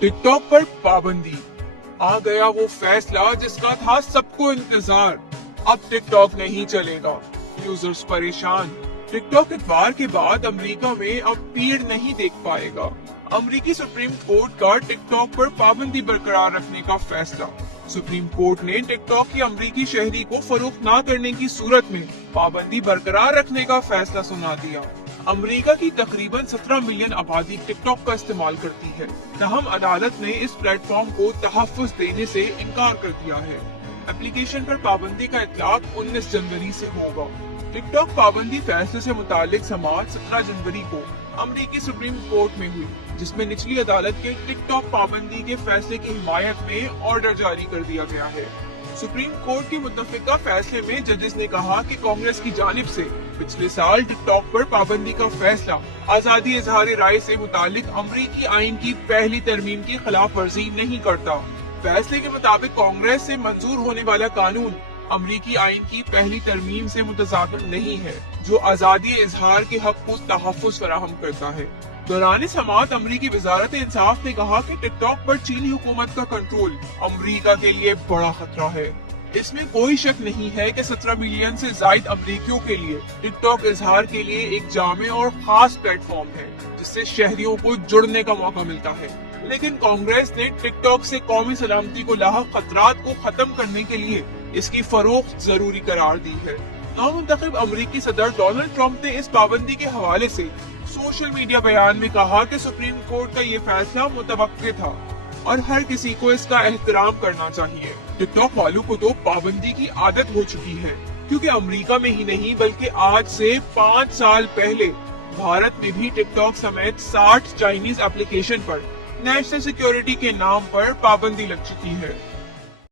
Tick tock पर पाबंदी। आ गया वो फैसला जिसका था सबको इंतजार। अब टिक टॉक नहीं चलेगा, यूजर्स परेशान। टिक टॉक इतवार के बाद अमेरिका में अब पीड़ नहीं देख पाएगा। अमेरिकी सुप्रीम कोर्ट का टिक टॉक पर पाबंदी बरकरार रखने का फैसला। सुप्रीम कोर्ट ने टिक टॉक की अमेरिकी शहरी को फरोख्त न करने की सूरत में पाबंदी बरकरार रखने का फैसला सुना दिया। अमेरिका की तकरीबन 17 मिलियन आबादी टिकटॉक का इस्तेमाल करती है। तहम अदालत ने इस प्लेटफॉर्म को तहफ्फुज़ देने से इनकार कर दिया है। एप्लीकेशन पर पाबंदी का इतलाक 19 जनवरी से होगा। टिकटॉक पाबंदी फैसले से मुतालिक समाअत 17 जनवरी को अमेरिकी सुप्रीम कोर्ट में हुई, जिसमें निचली अदालत के टिकटॉक पाबंदी के फैसले की हिमायत में ऑर्डर जारी कर दिया गया है। सुप्रीम कोर्ट के मुत्तफिका फैसले में जजेस ने कहा कि कांग्रेस की जानिब से पिछले साल टिकटॉक पर पाबंदी का फैसला आजादी इजहार राय से मुतालिक अमरीकी आइन की पहली तरमीम की खिलाफ वर्जी नहीं करता। फैसले के मुताबिक कांग्रेस से मंजूर होने वाला कानून अमरीकी आइन की पहली तरमीम से मुतजामिन नहीं है, जो आजादी इजहार के हक को तहफ्फुज़ फराहम करता है। दौरान समाअत अमरीकी वजारत इंसाफ ने कहा कि टिकटॉक पर चीनी हुकूमत का कंट्रोल अमरीका के लिए बड़ा खतरा है। इसमें कोई शक नहीं है कि 17 मिलियन से ज्यादा अमरीकियों के लिए टिकटॉक इजहार के लिए एक जामे और खास प्लेटफॉर्म है, जिससे शहरियों को जुड़ने का मौका मिलता है। लेकिन कांग्रेस ने टिकटॉक से कौमी सलामती को लाहक खतरात को खत्म करने के लिए इसकी फरोख्त जरूरी करार दी है। नामुंतखब अमरीकी सदर डोनाल्ड ट्रंप ने इस पाबंदी के हवाले से सोशल मीडिया बयान में कहा कि सुप्रीम कोर्ट का ये फैसला मुतवक्किल था और हर किसी को इसका एहतराम करना चाहिए। टिकटॉक वालों को तो पाबंदी की आदत हो चुकी है, क्योंकि अमेरिका में ही नहीं बल्कि आज से 5 साल पहले भारत में भी टिकटॉक समेत 60 चाइनीज एप्लीकेशन पर नेशनल सिक्योरिटी के नाम पर पाबंदी लग चुकी है।